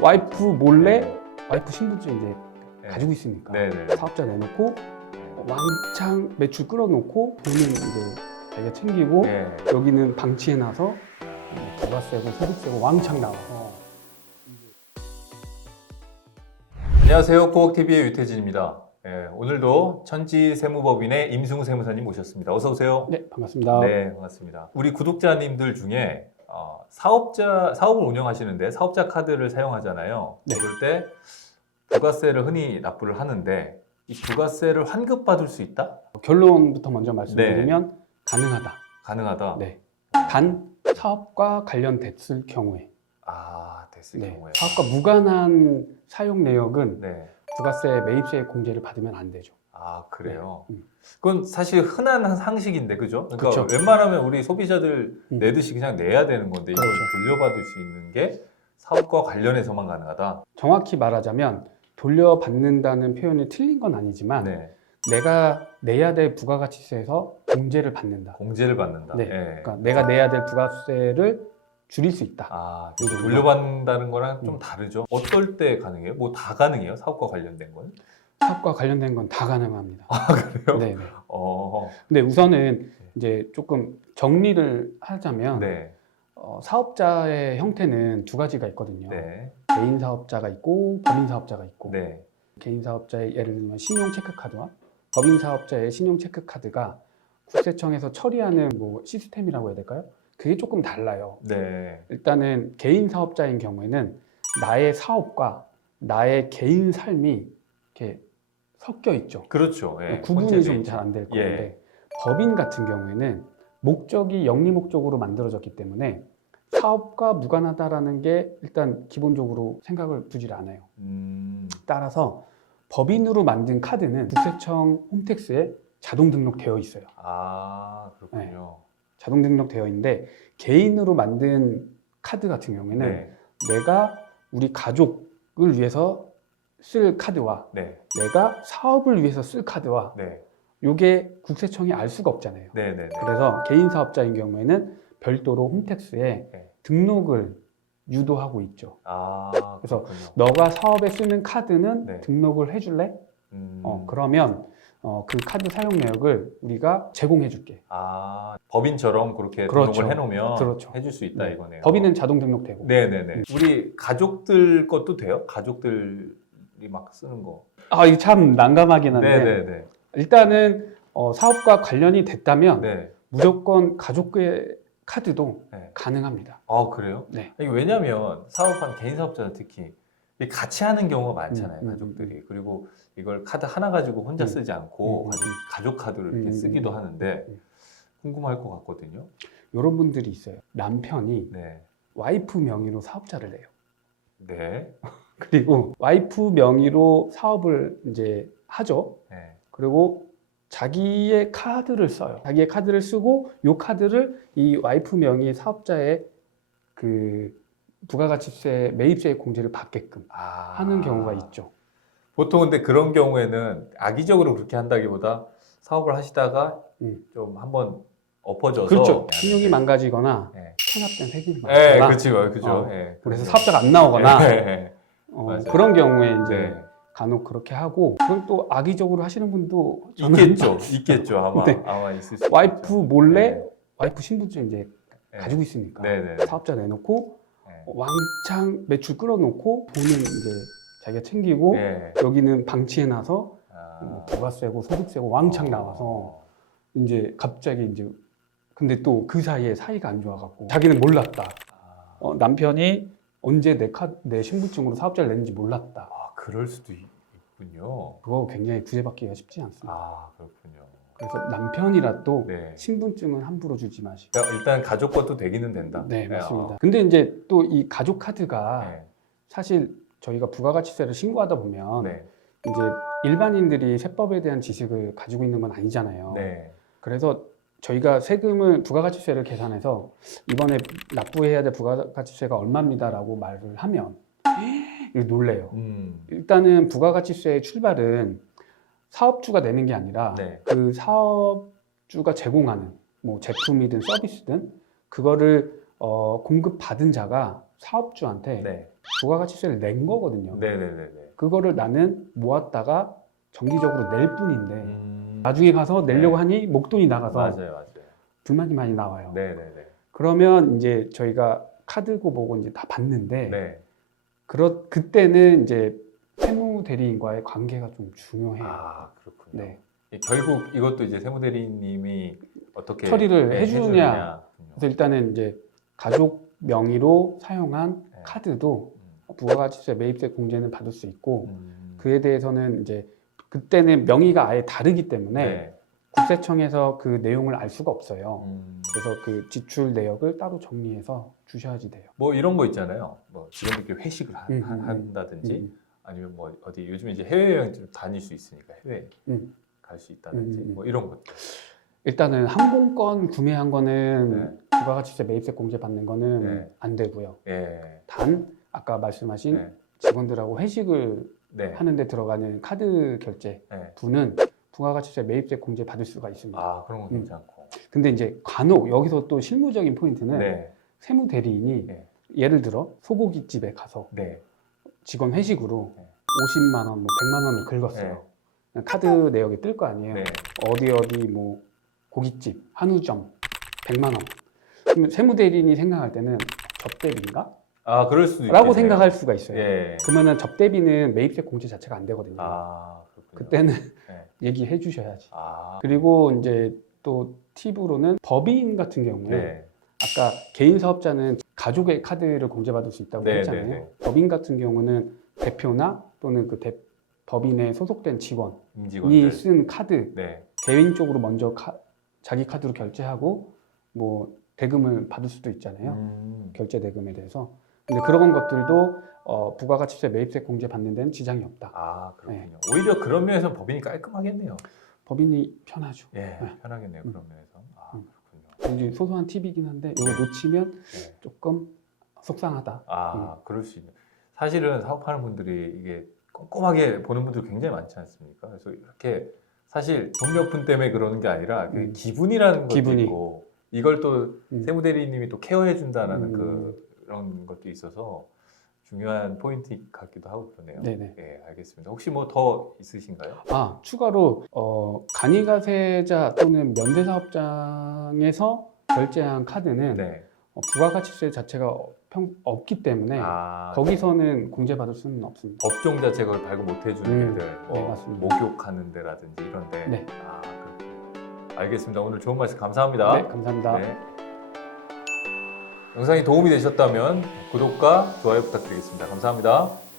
와이프 몰래 와이프 신분증 이제 네. 가지고 있으니까 네네. 사업자 내놓고 왕창 매출 끌어놓고 돈은 이제 자기가 챙기고 네. 여기는 방치해놔서 부가세고 소득세고 왕창 나와서 안녕하세요. 코옥TV의 유태진입니다. 예, 오늘도 천지 세무법인의 임승우 세무사님 모셨습니다. 어서 오세요. 네 반갑습니다. 네, 반갑습니다. 우리 구독자님들 중에 어, 사업자 사업을 운영하시는데 사업자 카드를 사용하잖아요. 네. 그럴 때 부가세를 흔히 납부를 하는데 이 부가세를 환급 받을 수 있다? 결론부터 먼저 말씀드리면 네. 가능하다. 가능하다. 네. 단 사업과 관련됐을 경우에 아, 됐을 네. 경우에. 사업과 무관한 사용 내역은 네. 부가세 매입세 공제를 받으면 안 되죠. 아, 그래요. 네. 음. 그건 사실 흔한 상식인데, 그죠? 그러니까 그쵸. 웬만하면 우리 소비자들 음. 내듯이 그냥 내야 되는 건데, 이걸 그렇죠. 돌려받을 수 있는 게 사업과 관련해서만 가능하다. 정확히 말하자면 돌려받는다는 표현이 틀린 건 아니지만 네. 내가 내야 될 부가가치세에서 공제를 받는다. 공제를 받는다. 네. 예. 그러니까 내가 내야 될 부가세를 줄일 수 있다. 아. 돌려받는다는 거랑 좀 음. 다르죠. 어떨 때 가능해요? 뭐 다 가능해요? 사업과 관련된 건? 사업과 관련된 건 다 가능합니다. 아, 그래요? 네, 네. 어, 근데 우선은 이제 조금 정리를 하자면 네. 어, 사업자의 형태는 두 가지가 있거든요. 네. 개인 사업자가 있고 법인 사업자가 있고 네. 개인 사업자의 예를 들면 신용 체크 카드와 법인 사업자의 신용 체크 카드가 국세청에서 처리하는 뭐 시스템이라고 해야 될까요? 그게 조금 달라요. 네. 일단은 개인 사업자인 경우에는 나의 사업과 나의 개인 삶이 이렇게 섞여 있죠. 그렇죠. 예. 구분이 혼재돼 좀. 잘 안될 예. 건데 법인 같은 경우에는 목적이 영리 목적으로 만들어졌기 때문에 사업과 무관하다라는 게 일단 기본적으로 생각을 두질 않아요. 음, 따라서 법인으로 만든 카드는 국세청 홈택스에 자동 등록되어 있어요. 아, 그렇군요. 자동 등록되어 있는데 개인으로 만든 카드 같은 경우에는 네. 내가 우리 가족을 위해서 쓸 카드와 네. 내가 사업을 위해서 쓸 카드와 네. 요게 국세청이 알 수가 없잖아요. 네. 네. 네. 그래서 개인 사업자인 경우에는 별도로 홈택스에 네. 등록을 유도하고 있죠. 아, 그래서 그렇군요. 너가 사업에 쓰는 카드는 네. 등록을 해줄래? 음, 어, 그러면 어, 그 카드 사용 내역을 우리가 제공해줄게. 아, 법인처럼 그렇게 그렇죠. 등록을 해놓으면 그렇죠. 해줄 수 있다 네. 이거네요. 법인은 자동 등록되고. 네네네. 우리 가족들 것도 돼요? 가족들이 막 쓰는 거. 아, 이게 참 난감하긴 한데 네네네. 일단은 어, 사업과 관련이 됐다면 네. 무조건 가족의 카드도 네. 가능합니다. 아 그래요? 네. 이게 왜냐하면 사업하는 개인 사업자는 특히 이 같이 하는 경우가 많잖아요 음, 음, 가족들이 그리고 이걸 카드 하나 가지고 혼자 음. 쓰지 않고 음, 음, 가족, 가족 카드를 이렇게 음, 쓰기도 음, 하는데 음. 궁금할 것 같거든요. 이런 분들이 있어요. 남편이 네, 와이프 명의로 사업자를 내요. 네, 그리고 와이프 명의로 사업을 이제 하죠. 네. 그리고 자기의 카드를 써요. 자기의 카드를 쓰고 이 카드를 이 와이프 명의 사업자의 그 부가가치세 매입세 공제를 받게끔 아, 하는 경우가 있죠. 보통 근데 그런 경우에는 악의적으로 그렇게 한다기보다 사업을 하시다가 음. 좀 한번 엎어져서 그렇죠. 신용이 망가지거나 네, 체납된 세금이 네, 많거나 그렇죠, 그렇죠. 어, 네, 그래서 그렇죠. 사업자가 안 나오거나 네, 네, 어, 맞아요. 그런 경우에 이제 네. 간혹 그렇게 하고 그걸 또 악의적으로 하시는 분도 저는 있겠죠, 있겠죠 아마 네. 아마 있을 수 와이프 있겠죠. 몰래 네. 와이프 신분증 이제 네. 가지고 있으니까 네, 네, 네. 사업자 내놓고 네. 왕창 매출 끌어놓고 돈은 이제 자기가 챙기고 네. 여기는 방치해놔서 아. 뭐 부가세고 소득세고 왕창 나와서 이제 갑자기 이제 근데 또 그 사이에 사이가 안 좋아갖고 자기는 몰랐다. 아, 어, 남편이 언제 내 카, 내 신분증으로 사업자를 냈는지 몰랐다. 아, 그럴 수도 있, 군요 그거 굉장히 구제받기가 쉽지 않습니다. 아, 그렇군요. 그래서 남편이라도 네. 신분증은 함부로 주지 마시고. 그러니까 일단 가족 것도 되기는 된다. 네, 맞습니다. 어. 근데 이제 또 이 가족 카드가 네. 사실 저희가 부가가치세를 신고하다 보면 네. 이제 일반인들이 세법에 대한 지식을 가지고 있는 건 아니잖아요. 네. 그래서 저희가 세금을 부가가치세를 계산해서 이번에 납부해야 될 부가가치세가 얼마입니다라고 말을 하면 이거 놀래요. 음. 일단은 부가가치세의 출발은 사업주가 내는 게 아니라 네. 그 사업주가 제공하는 뭐 제품이든 서비스든 그거를 어, 공급받은 자가 사업주한테 네. 부가가치세를 낸 거거든요. 네 네 네 네. 그거를 나는 모았다가 정기적으로 낼 뿐인데 음, 나중에 가서 내려고 네. 하니 목돈이 나가서 맞아요, 맞아요. 불만이 많이 나와요. 네 네 네. 그러면 이제 저희가 카드고 뭐고 이제 다 봤는데 네. 그렇 그때는 이제 세무 대리인과의 관계가 좀 중요해요. 아 그렇군요. 네. 이 결국 이것도 이제 세무 대리님이 어떻게 처리를 네, 해주느냐. 해주느냐. 그래서 일단은 이제 가족 명의로 사용한 네. 카드도 음, 부가가치세 매입세 공제는 받을 수 있고 음, 그에 대해서는 이제 그때는 명의가 아예 다르기 때문에 네. 국세청에서 그 내용을 알 수가 없어요. 음, 그래서 그 지출 내역을 따로 정리해서 주셔야지 돼요. 뭐 이런 거 있잖아요. 뭐 직원들끼리 회식을 하- 음, 하- 음, 한다든지 음, 아니면 뭐 어디 요즘에 이제 해외여행 좀 다닐 수 있으니까 해외 음. 갈수 있다든지 음, 음, 뭐 이런 것들. 일단은 항공권 구매한 거는 네. 부가가치세 매입세 공제 받는 거는 네. 안 되고요. 예. 단 아까 말씀하신 네. 직원들하고 회식을 네. 하는데 들어가는 카드 결제 네. 부는 부가가치세 매입세 공제 받을 수가 있습니다. 아 그런 건 음. 괜찮고. 근데 이제 간혹 여기서 또 실무적인 포인트는 네. 세무 대리인이 네. 예를 들어 소고기 집에 가서 네. 직원 회식으로 네. 50만 원, 뭐 100만 원을 긁었어요. 카드 내역에 뜰 거 아니에요. 네. 어디 어디 뭐 고깃집, 한우점 100만 원. 그러면 세무 대리인이 생각할 때는 접대비인가? 아 그럴 수도 있겠네요. 라고 생각할 수가 있어요. 예. 그러면은 접대비는 매입세 공제 자체가 안 되거든요. 아 그렇군요. 그때는 네. 얘기해 주셔야지. 아. 그리고 이제 또 팁으로는 법인 같은 경우에 네. 아까 개인 사업자는 가족의 카드를 공제받을 수 있다고 네, 했잖아요. 네, 네. 법인 같은 경우는 대표나 또는 그 대- 법인에 소속된 직원이 임직원들. 쓴 카드 네. 개인적으로 먼저 카- 자기 카드로 결제하고 뭐 대금을 받을 수도 있잖아요. 음. 결제 대금에 대해서. 근데 그런 것들도 어, 부가가치세 매입세 공제 받는 데는 지장이 없다. 아 그렇군요. 네. 오히려 그런 면에서 법인이 깔끔하겠네요. 법인이 편하죠. 예, 네. 편하겠네요. 음. 그런 면에서. 아 음. 그렇군요. 굉장히 소소한 팁이긴 한데 이거 놓치면 네. 조금 속상하다. 아 음. 그럴 수 있네. 사실은 사업하는 분들이 이게 꼼꼼하게 보는 분들 굉장히 많지 않습니까? 그래서 이렇게 사실 돈몇푼 때문에 그러는 게 아니라 그 음. 기분이라는 것도 기분이. 있고 이걸 또 음. 세무 대리님이 또 케어해 준다라는 음. 그 런 것도 있어서 중요한 포인트 같기도 하고 그러네요. 네네. 예, 알겠습니다. 혹시 뭐 더 있으신가요? 아 추가로 어, 간이가세자 또는 면세사업장에서 결제한 카드는 네. 어, 부가가치세 자체가 평, 없기 때문에 아, 거기서는 공제받을 수는 없습니다. 업종 자체가 발급 못 해주는 음, 데들, 네, 뭐 맞습니다. 목욕하는 데라든지 이런데. 네. 아, 그렇군요. 알겠습니다. 오늘 좋은 말씀 감사합니다. 네, 감사합니다. 네. 영상이 도움이 되셨다면 구독과 좋아요 부탁드리겠습니다. 감사합니다.